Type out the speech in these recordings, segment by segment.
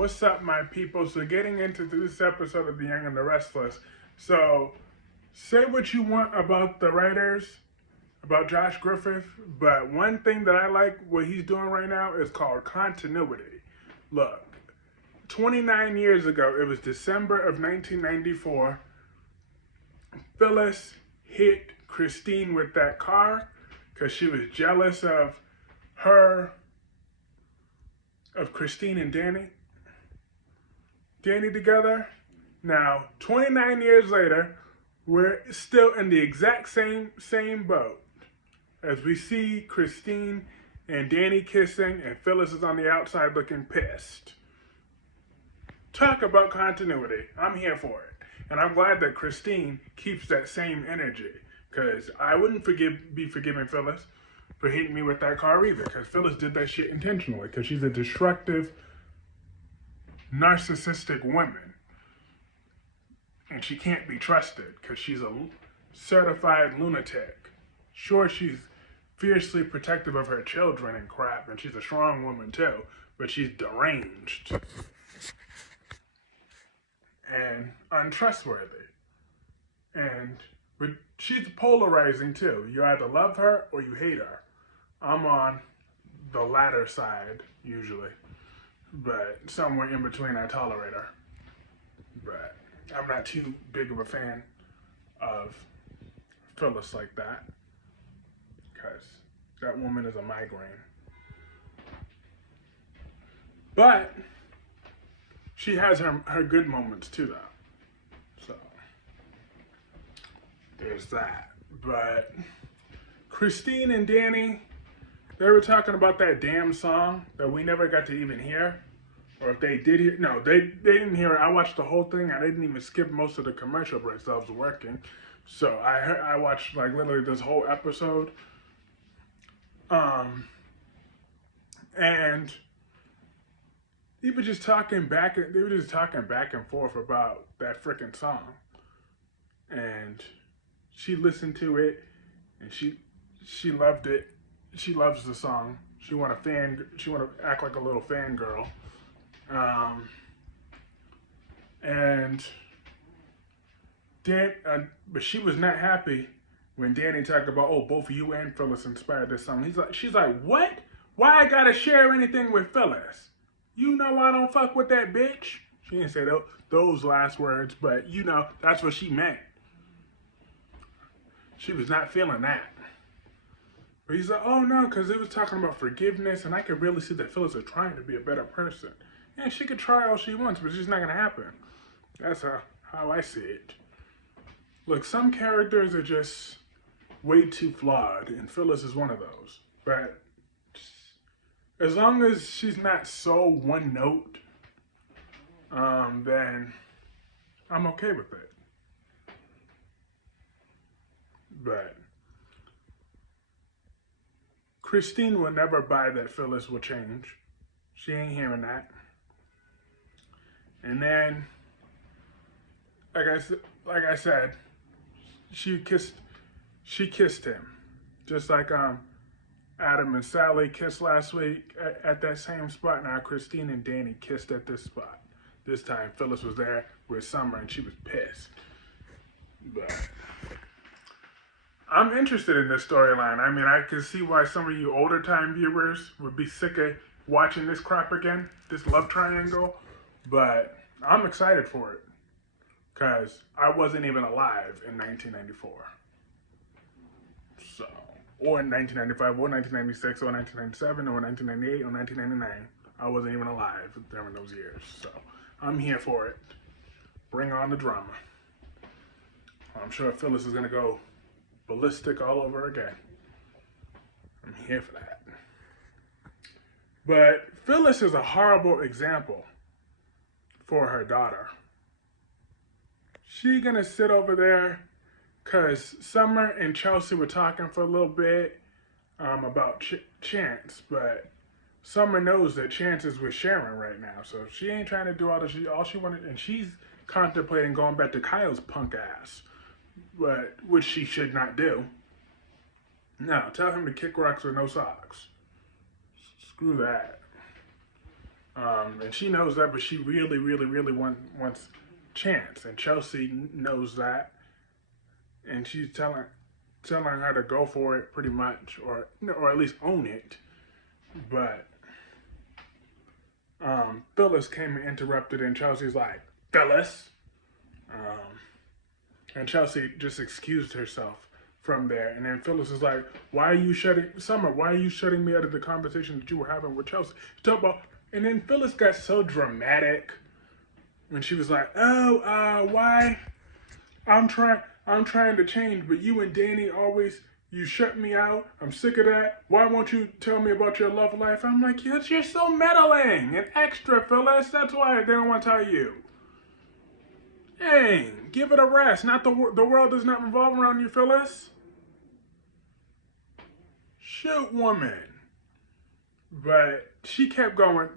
What's up, my people? So, getting into this episode of the Young and The Restless. So, say what you want about the writers, about Josh Griffith, but one thing that I like what he's doing right now is called continuity. Look, 29 years ago, it was December of 1994, Phyllis hit Christine with that car because she was jealous of her, of Christine and Danny together. Now, 29 years later, we're still in the exact same boat as we see Christine and Danny kissing, and Phyllis is on the outside looking pissed. Talk about continuity. I'm here for it. And I'm glad that Christine keeps that same energy, because I wouldn't be forgiving Phyllis for hitting me with that car either, because Phyllis did that shit intentionally, because she's a destructive, narcissistic woman, and she can't be trusted because she's a certified lunatic. Sure, she's fiercely protective of her children and crap, and she's a strong woman too, but she's deranged and untrustworthy. But she's polarizing too. You either love her or you hate her. I'm on the latter side usually, but somewhere in between I tolerate her. But I'm not too big of a fan of Phyllis like that, because that woman is a migraine. But she has her good moments too, though. So there's that. But Christine and Danny, they were talking about that damn song that we never got to even hear. Or if they did hear, no, they didn't hear it. I watched the whole thing. I didn't even skip most of the commercial breaks. I was working. So I watched like literally this whole episode. And they were just talking back and forth about that freaking song. And she listened to it and she loved it. She loves the song. She want to act like a little fangirl. But she was not happy when Danny talked about, oh, both you and Phyllis inspired this song. She's like, what? Why I gotta share anything with Phyllis? You know I don't fuck with that bitch. She didn't say those last words, but you know that's what she meant. She was not feeling that. But he's like, oh no, because it was talking about forgiveness, and I could really see that Phyllis is trying to be a better person. And she could try all she wants, but it's just not gonna happen. That's how I see it. Look, some characters are just way too flawed, and Phyllis is one of those. But as long as she's not so one note, then I'm okay with it. But Christine will never buy that Phyllis will change. She ain't hearing that. And then, like I said, she kissed him, just like Adam and Sally kissed last week at that same spot. Now Christine and Danny kissed at this spot. This time Phyllis was there with Summer and she was pissed. But I'm interested in this storyline. I mean, I can see why some of you older time viewers would be sick of watching this crap again, this love triangle. But I'm excited for it, because I wasn't even alive in 1994. So, or in 1995, or 1996, or 1997, or 1998, or 1999. I wasn't even alive during those years. So, I'm here for it. Bring on the drama. I'm sure Phyllis is going to go ballistic all over again. I'm here for that. But Phyllis is a horrible example for her daughter. She gonna sit over there because Summer and Chelsea were talking for a little bit about Chance, but Summer knows that Chance is with Sharon right now, so she ain't trying to do all she wanted, and she's contemplating going back to Kyle's punk ass, but which she should not do. Now, tell him to kick rocks with no socks. Screw that. And she knows that, but she really, really, really wants Chance. And Chelsea knows that, and she's telling her to go for it pretty much, or at least own it. But Phyllis came and interrupted, and Chelsea's like, Phyllis. And Chelsea just excused herself from there. And then Phyllis is like, why are you shutting me out of the conversation that you were having with Chelsea? And then Phyllis got so dramatic when she was like, why? I'm trying to change, but you and Danny you shut me out. I'm sick of that. Why won't you tell me about your love life? I'm like, yes, you're so meddling and extra, Phyllis. That's why they don't want to tell you. Dang, give it a rest. The world does not revolve around you, Phyllis. Shoot, woman. But Phyllis kept going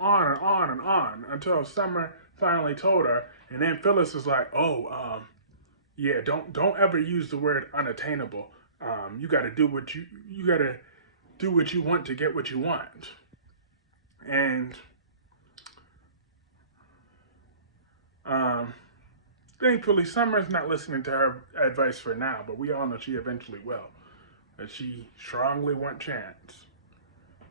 on and on and on until Summer finally told her. And then Phyllis was like, yeah, don't ever use the word unattainable. You gotta do what you want to get what you want. And thankfully, Summer's not listening to her advice for now, but we all know she eventually will. That she strongly wants Chance.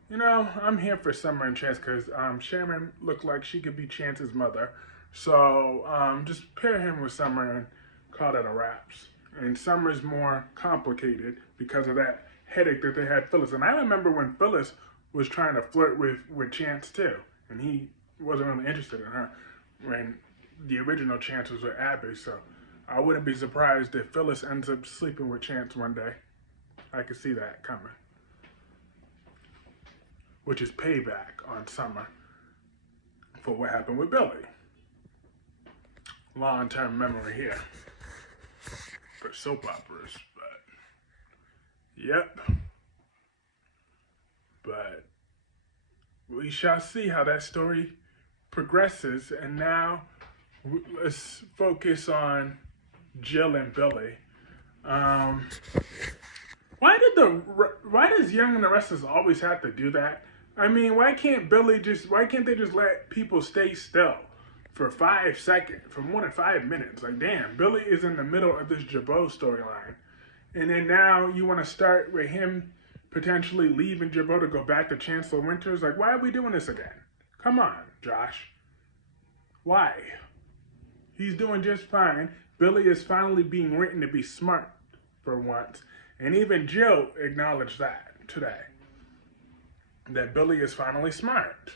You know, I'm here for Summer and Chance because Sharon looked like she could be Chance's mother. So just pair him with Summer and call that a wraps. And Summer's more complicated because of that headache that they had Phyllis. And I remember when Phyllis was trying to flirt with Chance too. And he wasn't really interested in her when the original Chance was with Abbott. So I wouldn't be surprised if Phyllis ends up sleeping with Chance one day. I could see that coming. Which is payback on Summer for what happened with Billy. Long-term memory here for soap operas, but yep. But we shall see how that story progresses, and now let's focus on Jill and Billy. Why does Young and the Restless always have to do that? I mean, why can't they just let people stay still for 5 seconds, for more than 5 minutes? Like, damn, Billy is in the middle of this Jabot storyline. And then now you want to start with him potentially leaving Jabot to go back to Chancellor Winters? Like, why are we doing this again? Come on, Josh. Why? He's doing just fine. Billy is finally being written to be smart for once. And even Jill acknowledged that today. That Billy is finally smart.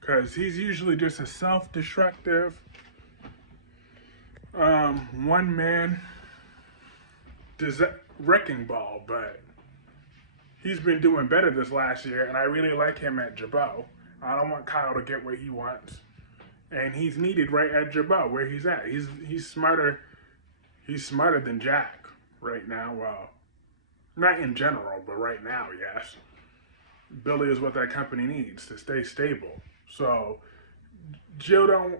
Because he's usually just a self-destructive, one-man wrecking ball. But he's been doing better this last year, and I really like him at Jabot. I don't want Kyle to get what he wants. And he's needed right at Jabot, where he's at. He's smarter. He's smarter than Jack right now. Well, not in general, but right now, yes. Billy is what that company needs to stay stable. So Jill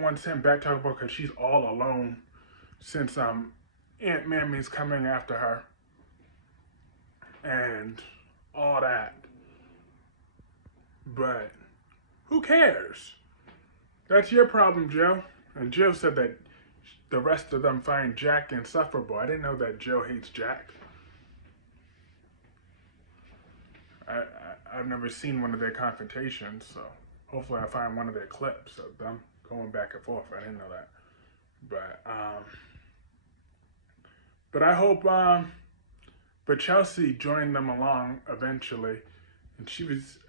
wants him back to her because she's all alone since Aunt Mammy's coming after her and all that. But who cares? That's your problem, Jill. And Jill said that the rest of them find Jack insufferable. I didn't know that Jill hates Jack. I've never seen one of their confrontations, so hopefully I find one of their clips of them going back and forth. I didn't know that. But I hope, but Chelsea joined them along eventually. And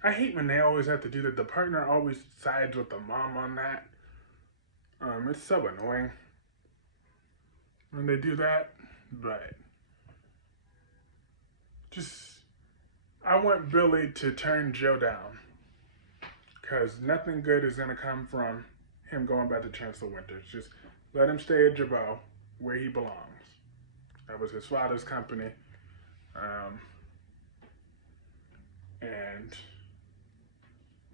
I hate when they always have to do that. The partner always sides with the mom on that. It's so annoying when they do that, but I want Billy to turn Joe down, because nothing good is going to come from him going back to Chancellor Winters. Just let him stay at Jabot, where he belongs. That was his father's company. And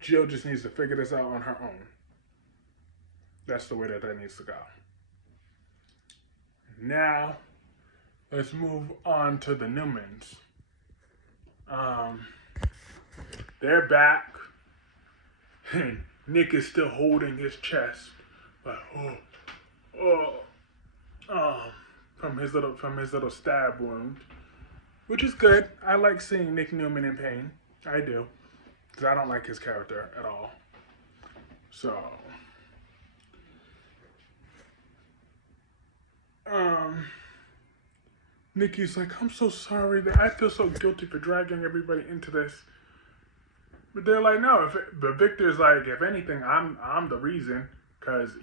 Jill just needs to figure this out on her own. That's the way that needs to go. Now, let's move on to the Newmans. They're back. And Nick is still holding his chest, like oh, from his little stab wound, which is good. I like seeing Nick Newman in pain. I do, because I don't like his character at all. So, Nikki's like, I'm so sorry that I feel so guilty for dragging everybody into this. But they're like, no. But Victor's like, if anything, I'm the reason, cause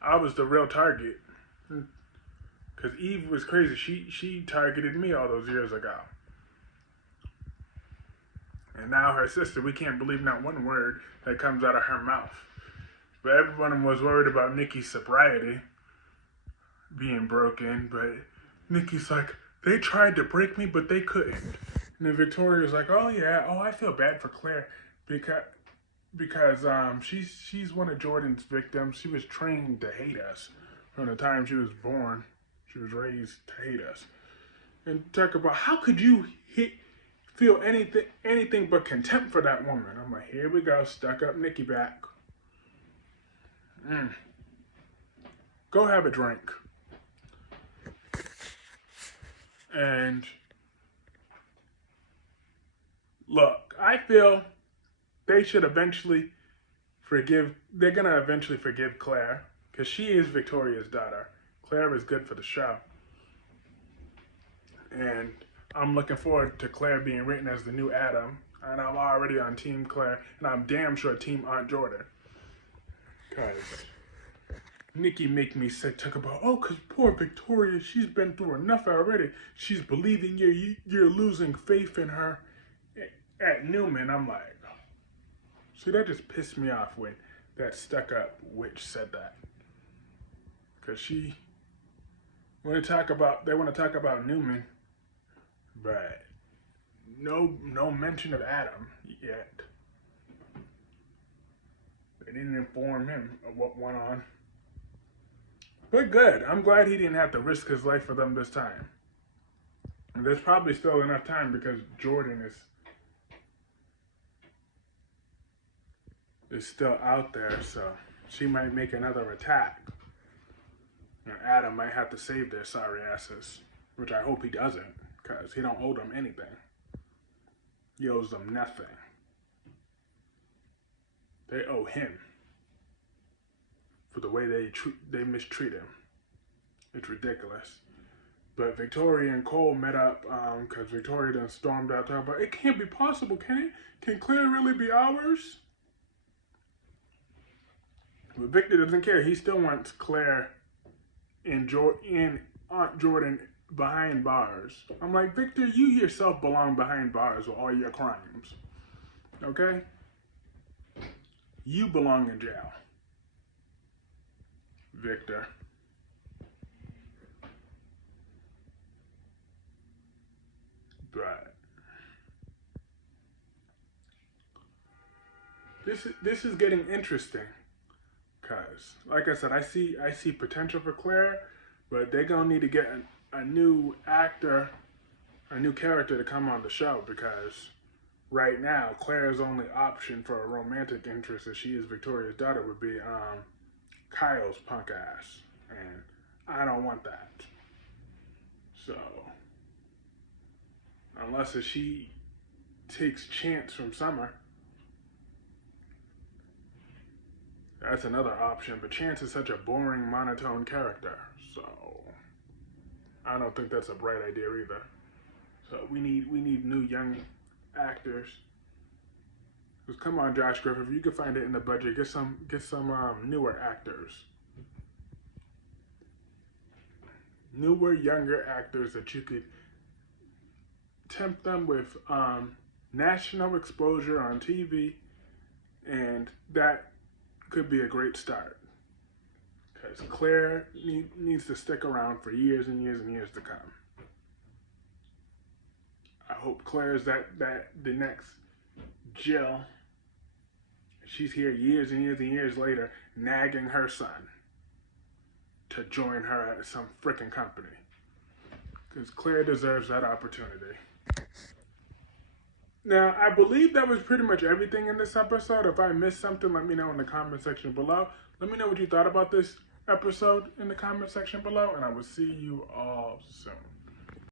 I was the real target. Cause Eve was crazy. She targeted me all those years ago. And now her sister, we can't believe not one word that comes out of her mouth. But everyone was worried about Nikki's sobriety being broken. But Nikki's like, they tried to break me, but they couldn't. And then Victoria's like, oh yeah, I feel bad for Claire because she's one of Jordan's victims. She was trained to hate us from the time she was born. She was raised to hate us. And talk about how could you feel anything but contempt for that woman. I'm like, here we go, stuck up Nikki back. Go have a drink. And look, I feel they should eventually they're going to eventually forgive Claire, because she is Victoria's daughter. Claire is good for the show. And I'm looking forward to Claire being written as the new Adam. And I'm already on Team Claire. And I'm damn sure Team Aunt Jordan. Because Nikki make me sick. Talk about, because poor Victoria, she's been through enough already. She's believing you're losing faith in her at Newman. I'm like, see, that just pissed me off when that stuck up witch said that. Because they want to talk about Newman. But no mention of Adam yet. They didn't inform him of what went on. But good. I'm glad he didn't have to risk his life for them this time. And there's probably still enough time because Jordan is still out there, so she might make another attack. And Adam might have to save their sorry asses, which I hope he doesn't. Because he don't owe them anything. He owes them nothing. They owe him for the way they mistreat him. It's ridiculous. But Victoria and Cole met up because Victoria done stormed out talking about, it can't be possible, can it? Can Claire really be ours? But Victor doesn't care. He still wants Claire and Aunt Jordan behind bars. I'm like, Victor, you yourself belong behind bars with all your crimes. Okay? You belong in jail. Victor. But this is getting interesting. Cause, like I said, I see potential for Claire, but they're gonna need to get a new actor, a new character to come on the show, because right now Claire's only option for a romantic interest, as she is Victoria's daughter, would be Kyle's punk ass, and I don't want that. So unless she takes Chance from Summer, that's another option. But Chance is such a boring, monotone character, so I don't think that's a bright idea either. So we need new young actors. Just come on, Josh Griffith, you can find it in the budget. Get some newer actors, newer, younger actors that you could tempt them with national exposure on TV, and that could be a great start. Because Claire needs to stick around for years and years and years to come. I hope Claire's the next Jill. She's here years and years and years later, nagging her son to join her at some frickin' company. Because Claire deserves that opportunity. Now, I believe that was pretty much everything in this episode. If I missed something, let me know in the comment section below. Let me know what you thought about this episode in the comment section below, and I will see you all soon.